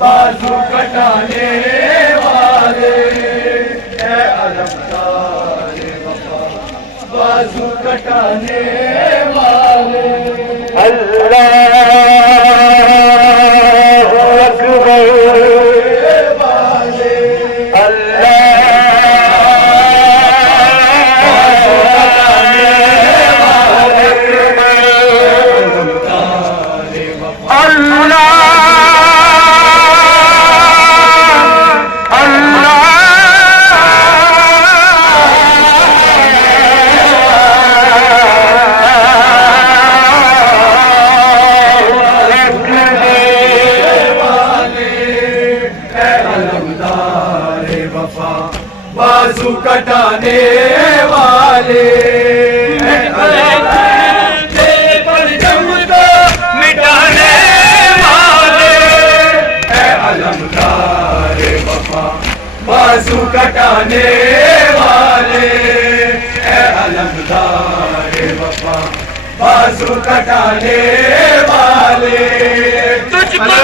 بازو کٹانے والے اے علمدار وفا بازو کٹانے والے اللہ اکبر والے اللہ بازو کٹانے والے علمدار وفا اللہ بازو کٹانے والے پرچم کو مٹانے والے اے علمدار وفا بازو کٹانے والے اے علمدار وفا بازو کٹانے والے تجھ کو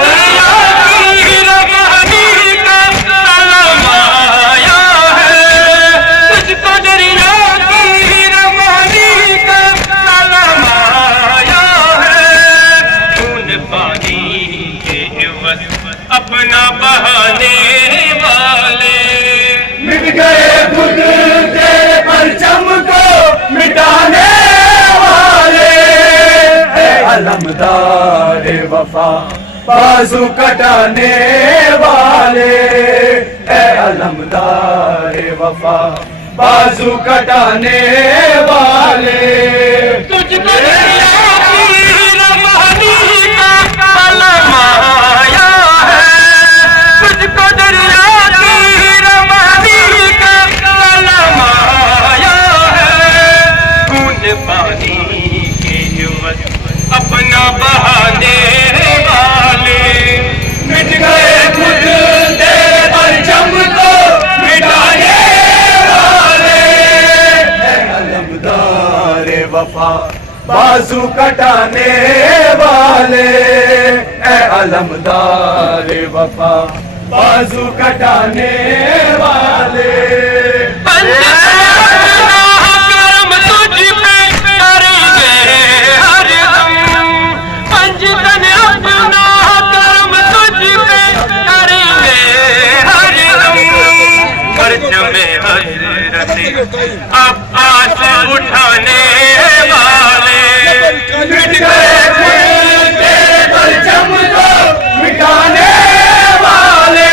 اپنا بہانے والے مٹ گئے خود تیرے پرچم کو مٹانے والے اے علمدار وفا بازو کٹانے والے اے علمدار وفا بازو کٹانے والے تجھ کو اپنا بہانے والے مٹ گئے خود تیرے پرچم کو مٹانے والے اے علمدار وفا بازو کٹانے والے اے علمدار وفا بازو کٹانے والے عباس اٹھانے والے مٹ گئے تیرے پرچم کو مٹانے والے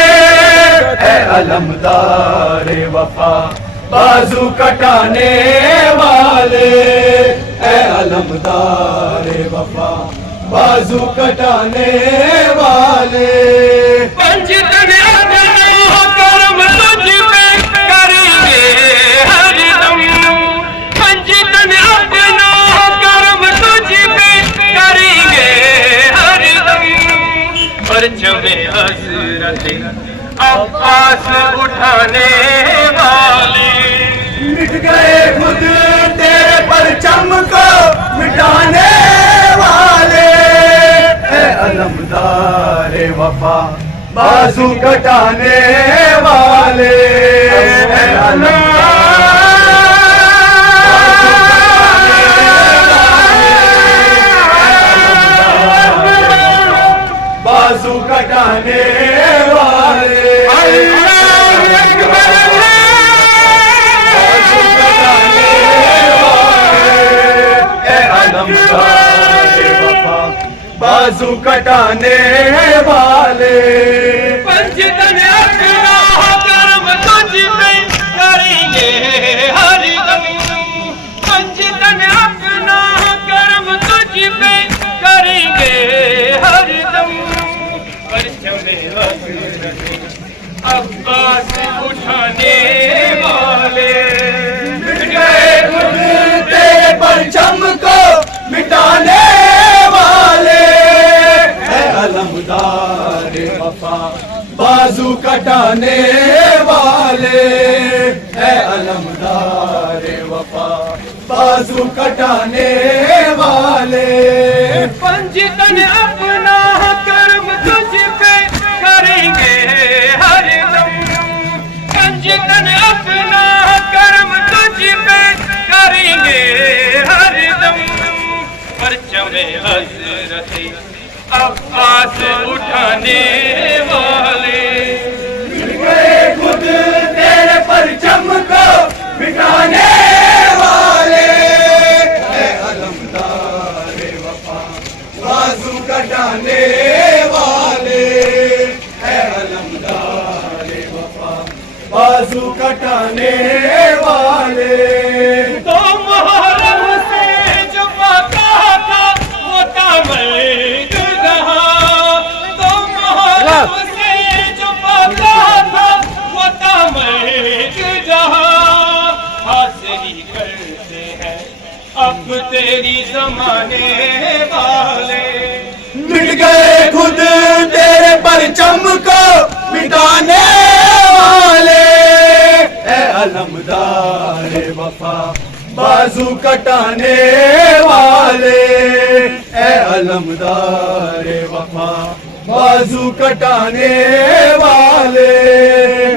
اے علمدار وفا بازو کٹانے والے اے علمدار وفا بازو کٹانے والے پنجتن کرم تجھ پہ کریں گے ہر دم پنجتن اپنا کرم تجھ پہ کریں گے ہر دم پرچم حضرت عباس اٹھانے والے مٹ گئے خود تیرے پرچم کو مٹانے والے اے علمدار وفا بازو کٹانے والے اے بازو کٹانے والے بازو کٹانے والے پنجتن اپنا کرم تجھ پہ کریں گے ہر دم پنجتن اپنا کرم تجھ پہ کریں گے ہر دم پرچم حضرت عباس اٹھانے والے مٹ گئے خود تیرے پرچم کو مٹانے علمدار وفا بازو کٹانے والے اے علمدار وفا بازو کٹانے والے پنجتن اپنا حضرت عباس اٹھانے والے، مٹ گئے خود تیرے پرچم کو مٹانے والے، اے علمدار وفا بازو کٹانے والے، اے علمدار وفا بازو کٹانے والے۔ تو محرم سے جو پاتا تھا وہ تامرگ رہا، تو محرم سے جو پاتا تھا وہ تامرگ رہا، حاضری کرتے ہیں اب تیری زمانے والے، مٹ گئے خود تیرے پرچم کو مٹانے والے، اے علمدار وفا بازو کٹانے والے، اے علمدار وفا بازو کٹانے والے۔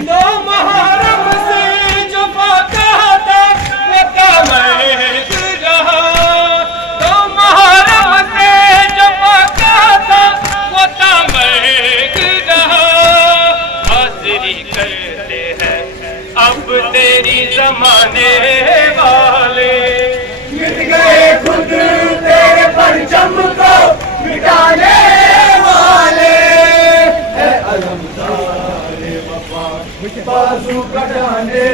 تو محرم سے جو پاتا تھا وہ تامرگ رہا، تو محرم سے جو پاتا تھا وہ تامرگ رہا، حاضری کرتے ہیں اب تیری زمانے والے، مٹ گئے خود تیرے پرچم کو مٹانے والے، اے علمدار وفا بازو کٹانے